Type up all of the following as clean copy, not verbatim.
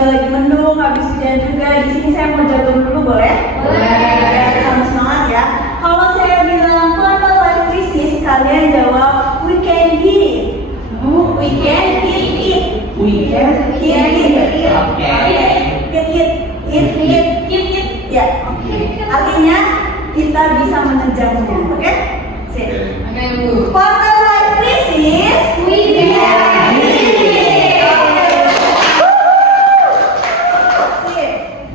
juga lagi mendung, habis hujan juga. Di sini saya mau jatuh dulu, boleh? Boleh. Sama semangat ya. Kalau saya bilang quarter life crisis, kalian jawab we can hit it. We can hit it. We can Hit it. Oke. Hit. Ya. Artinya kita bisa menerjangnya, oke? Sip. Quarter life crisis, we can hit it. Sip.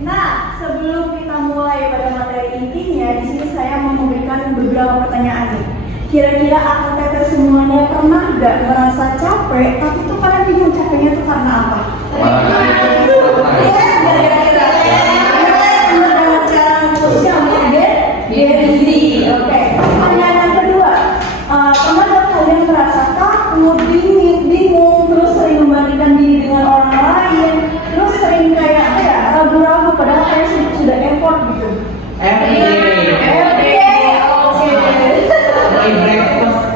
Nah, sebelum kita mulai pada materi intinya, di sini saya mau memberikan beberapa pertanyaan nih. Kira-kira akang teteh semuanya pernah nggak merasa capek, tapi tuh kalian bingung capeknya tuh karena apa? Oke. Pertanyaan yang kedua, pernah nggak kalian merasa takut, bingung, terus sering membandingkan diri dengan orang lain, terus sering kayak apa ya, ragu-ragu padahal kalian sudah effort gitu?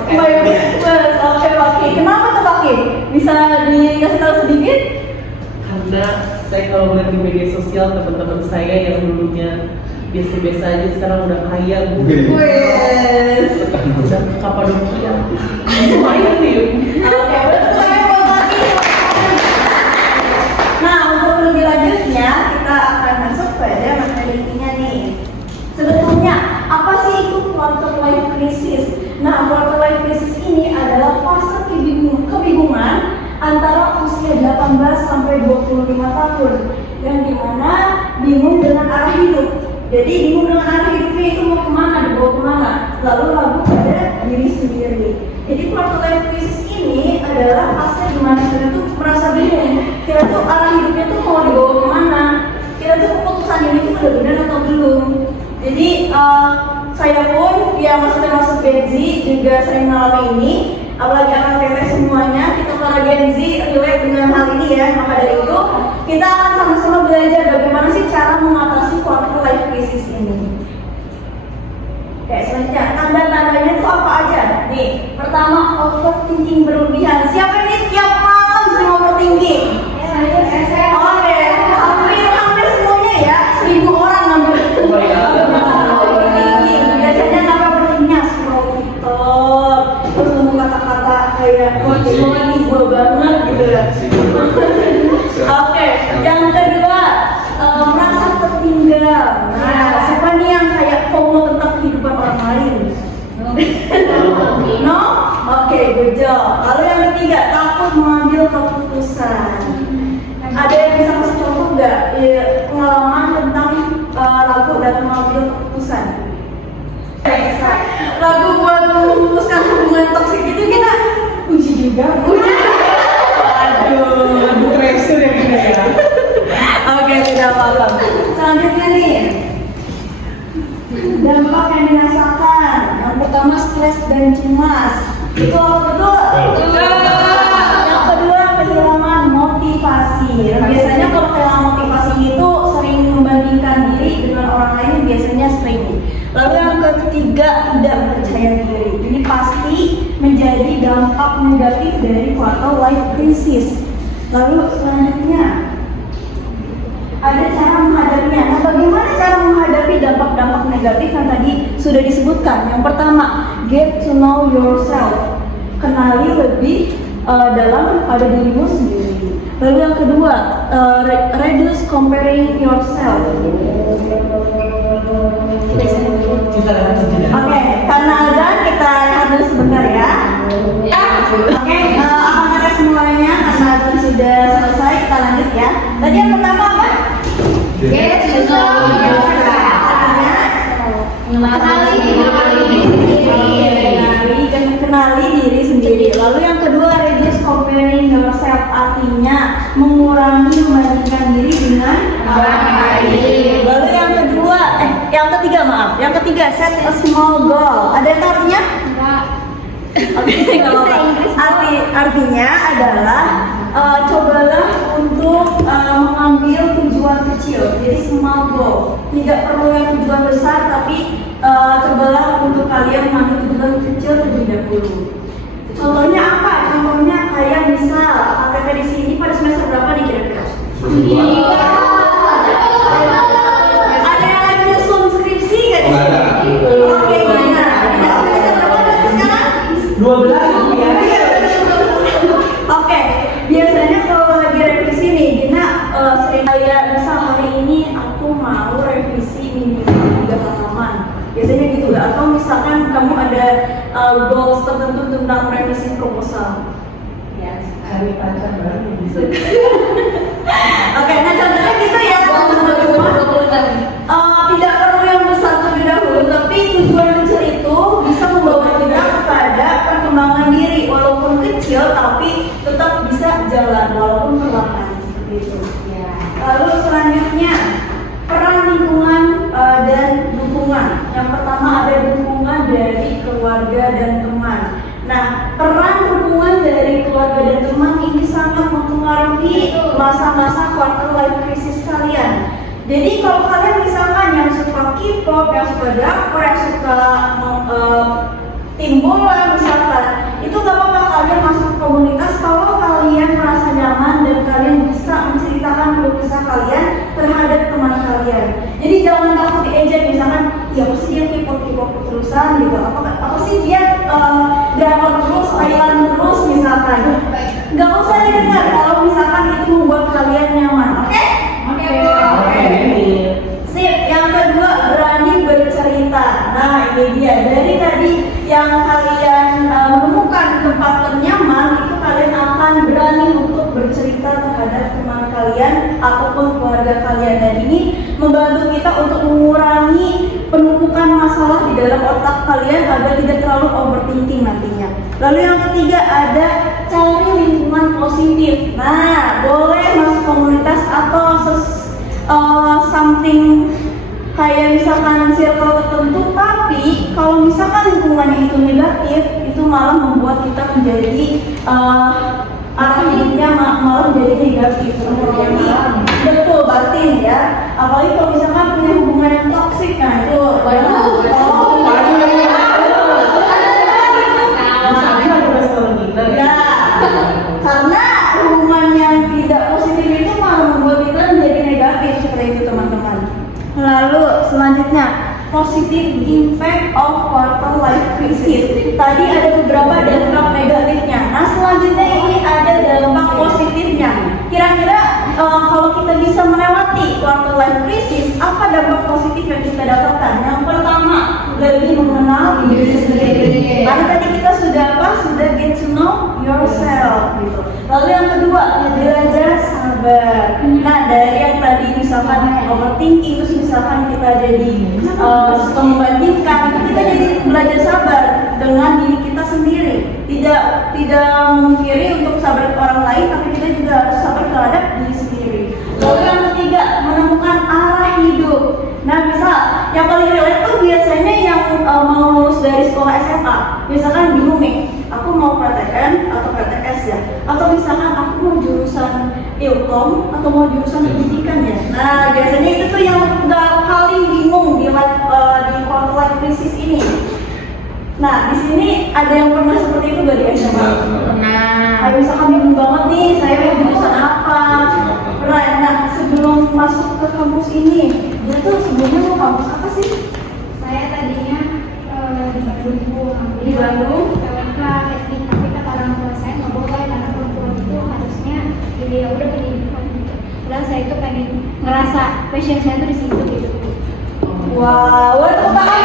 My breakfast. Oke, Pak Ki. Kenapa tuh Pak Ki? Bisa dikasih tahu sedikit? Karena saya kalau melihat di media sosial teman-teman saya yang dulunya biasa-biasa aja sekarang udah kaya, Bu. Wes. Udah ke Kapadokia. Lumayan nih. Oke, betul ya Pak Ki. Nah, untuk lebih lanjutnya kita akan masuk pada materi intinya nih. Sebetulnya apa sih itu quarter life crisis? Nah, quarter life crisis ini adalah fase kebingungan antara usia 18 sampai 25 tahun yang dimana bingung dengan arah hidup. Jadi bingung dengan arah hidupnya itu mau kemana, dibawa kemana, lalu ragu pada diri sendiri. Jadi quarter life crisis ini adalah fase dimana kita tuh merasa bingung, kita tuh arah hidupnya tuh mau dibawa kemana, kita tuh keputusan ini tuh udah benar atau belum. Jadi saya pun yang masuk Gen Z juga sering mengalami ini, apalagi anak teteh semuanya, kita para Gen Z relate dengan hal ini ya. Maka dari itu kita akan sama-sama belajar bagaimana sih cara mengatasi quarter life crisis ini. Oke, selanjutnya tanda-tandanya itu apa aja? Nih, pertama overthinking berlebihan. Siapa ini tiap malam sering overthinking? Oke, hampir semuanya ya, 1000 orang hampir. Biasanya apa overthinkingnya? Scroll TikTok, terus ngomong kata-kata kayak ini gua banget gitu ya. Oke, yang kedua merasa tertinggal. Nah, siapa nih yang kayak FOMO tentang kehidupan orang lain? No? Oke, good job. Lalu yang ketiga, takut mengambil keputusan. Ada yang bisa kasih contoh nggak pengalaman tentang ragu dalam mengambil keputusan? Ragu buat memutuskan hubungan toksik itu kita uji juga. Aduh, pressure ya kita ya. Oke, tidak apa-apa. Selanjutnya nih, dampak yang dirasakan. Yang pertama stres dan cemas. Itu apa betul? Yang kedua kehilangan motivasi. Biasanya kalau kehilangan motivasi itu sering membandingkan diri dengan orang lain, biasanya sering. Lalu yang ketiga tidak percaya diri. Ini pasti menjadi dampak negatif dari quarter life crisis. Lalu selanjutnya ada cara menghadapinya. Nah, bagaimana cara menghadapi dampak-dampak negatif yang tadi sudah disebutkan? Yang pertama, get to know yourself. Kenali lebih dalam pada dirimu sendiri. Lalu yang kedua, reduce comparing yourself. Oke, karena azan kita rehat dulu sebentar ya. Oke, akan kita semuanya karena azan sudah selesai, kita lanjut ya. Tadi yang pertama apa? Get to know yourself. Kenali diri sendiri. Lalu yang kedua, reduce comparing yourself, artinya mengurangi membandingkan diri dengan orang lain. Lalu yang kedua, yang ketiga, set a small goal. Ada yang artinya? Oke, kalau artinya adalah cobalah untuk mengambil tujuan kecil, jadi small goal. Tidak perlu yang tujuan besar, tapi cobalah untuk kalian mengambil tujuan kecil terlebih dahulu. Contohnya apa? Contohnya kayak misal KTP di sini pada semester berapa nih kira-kira? 9. Ada yang lagi nyusun skripsi nggak? Oh, nggak ada. Oke, gimana? Kita semester berapa berarti sekarang? 12 ya. Oke, biasanya kalau lagi revisi nih, Gina sering kayak misal hari ini aku mau revisi minimal 3 halaman. Biasanya gitu nggak? Atau misalkan kamu ada goals tertentu tentang revisi proposal. Hari pacar baru bisa. Oke, nah contohnya gitu ya teman-teman. Tidak perlu yang besar terlebih dahulu, tapi tujuan kecil itu bisa membawa kita kepada perkembangan diri, walaupun kecil tapi tetap bisa jalan walaupun perlahan seperti itu. Lalu selanjutnya peran lingkungan dan dukungan. Yang pertama ada dukungan dari keluarga dan teman. Nah, peran dukungan dari keluarga dan teman ini sangat mempengaruhi masa-masa quarter life crisis kalian. Jadi kalau kalian misalkan yang suka K-pop, yang suka drakor, yang suka tim bola misalkan, itu gak apa-apa kalian masuk komunitas kalau kalian merasa nyaman dan kalian bisa menceritakan keluh kesah kalian terhadap teman kalian. Jadi jangan takut diejek, misalkan, ya apa sih dia K-pop terusan gitu, apa sih dia drakor terus, Thailand terus misalkan. Gak usah didengar kalau misalkan itu membuat kalian nyaman, oke? Oke, ini. Sip, yang kedua berani bercerita. Nah ini dia, dari tadi yang kalian menemukan tempat ternyaman, itu kalian akan berani untuk bercerita terhadap teman kalian ataupun keluarga kalian. Dan ini membantu kita untuk mengurangi penumpukan masalah di dalam otak kalian agar tidak terlalu overthinking nantinya. Lalu yang ketiga ada cari lingkungan positif. Nah, boleh masuk komunitas atau something kayak misalkan circle tertentu, tapi kalau misalkan lingkungannya itu negatif, itu malah membuat kita menjadi arah hidupnya malah menjadi negatif. Jadi betul batin ya. Apalagi kalau misalkan punya hubungan yang toksik, nah itu karena hubungan yang tidak positif itu malah membuat kita menjadi negatif seperti itu teman-teman. Lalu selanjutnya positive impact of quarter life crisis. Tadi ada beberapa dampak negatifnya. Nah selanjutnya ini ada dampak positifnya. Kira-kira kalau kita bisa melewati quarter life crisis, apa dampak positif yang kita dapatkan? Yang pertama, lebih mengenal diri sendiri. Karena tadi kita sudah get to know yourself gitu. Lalu yang kedua, belajar sabar. Nah dari yang tadi misalkan overthinking, terus misalkan kita jadi suka membandingkan, itu kita jadi belajar sabar dengan diri kita sendiri. Tidak memungkiri untuk sabar ke orang lain, tapi kita juga harus sabar terhadap diri sendiri. Lalu yang ketiga, menemukan arah hidup. Nah misal yang paling relate tuh biasanya yang mau lulus dari sekolah SMA. Misalkan bingung nih, aku mau PTN atau PTS ya, atau misalkan aku mau jurusan Ilkom atau mau jurusan pendidikan ya. Nah biasanya itu tuh yang paling bingung di quarter life crisis ini. Nah di sini ada yang pernah seperti itu gak di SMA? Kayak misalkan bingung banget nih, saya mau jurusan apa? Nah sebelum masuk ke kampus ini, dia tuh sebelumnya mau kampus apa sih? Saya tadinya di Bandung, Di Bandung? PWK teknik, tapi kata orang tua saya nggak boleh karena perempuan itu harusnya jadi ya udah pendidikan gitu. Padahal saya itu pengen ngerasa passion saya tuh di situ gitu. Wow, tepuk tangan.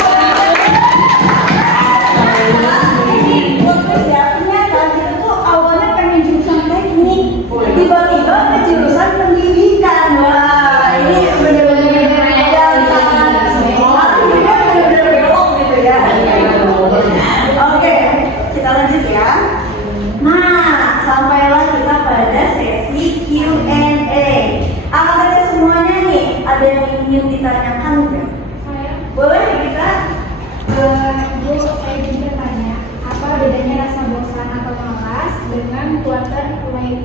Ini podcast ya, ternyata kita tuh awalnya pengen jurusan teknik, tiba-tiba ke jurusan pendidikan. Wah, ini bener-bener yang sangat sekolah, ini kan bener-bener belok gitu ya. Oke, kita lanjut ya. Nah, sampailah kita pada sesi Q&A. Apakah semuanya nih ada yang ingin ditanyakan nggak? Boleh kita? Bu, saya juga tanya, apa bedanya rasa bosan atau malas dengan quarter life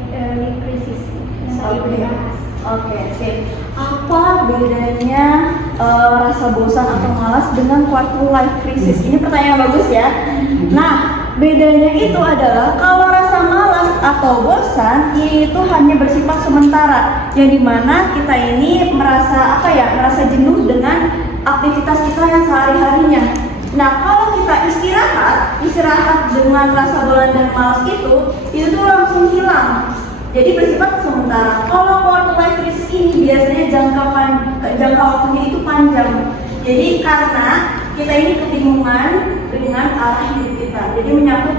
crisis yang tadi Oke. dibahas? Oke, sip. Apa bedanya rasa bosan atau malas dengan quarter life crisis? Ini pertanyaan bagus ya. Nah, bedanya itu adalah kalau rasa malas atau bosan itu hanya bersifat sementara. yang dimana kita ini merasa merasa jenuh dengan aktivitas kita yang sehari-harinya. Nah, kalau kita istirahat dengan rasa bosan dan malas itu tuh langsung hilang. Jadi bersifat sementara. Kalau quarter life crisis ini biasanya jangka waktunya itu panjang. Jadi karena kita ini kebingungan dengan arah hidup kita. Jadi menyangkut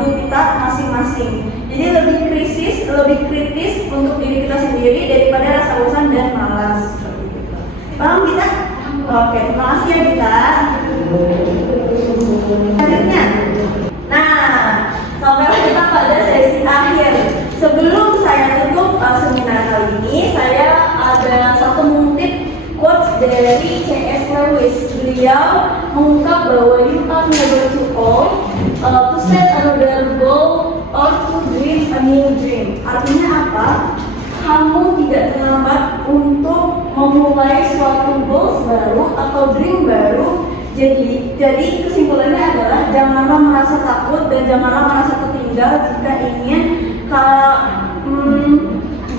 hidup kita masing-masing. Jadi lebih kritis untuk diri kita sendiri daripada rasa bosan dan malas. Paham kita? Oke, terima kasih ya kita. Selanjutnya, nah sampailah kita pada sesi akhir. Sebelum saya tutup seminar kali ini, saya ada satu mengutip quotes dari C.S. Lewis. Beliau mengungkap bahwa you are never too old to set another goal or to dream a new dream. Artinya apa? Kamu tidak terlambat untuk memulai suatu goals baru atau dream baru. Jadi kesimpulannya adalah janganlah merasa takut dan janganlah merasa tertinggal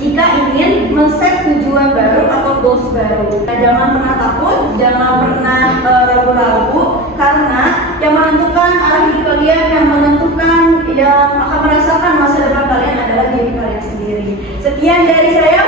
jika ingin men-set tujuan baru atau goals baru. Nah, jangan pernah takut, jangan pernah ragu-ragu, karena yang menentukan arah hidup kalian, yang akan merasakan masa depan kalian adalah diri kalian sendiri. Sekian dari saya.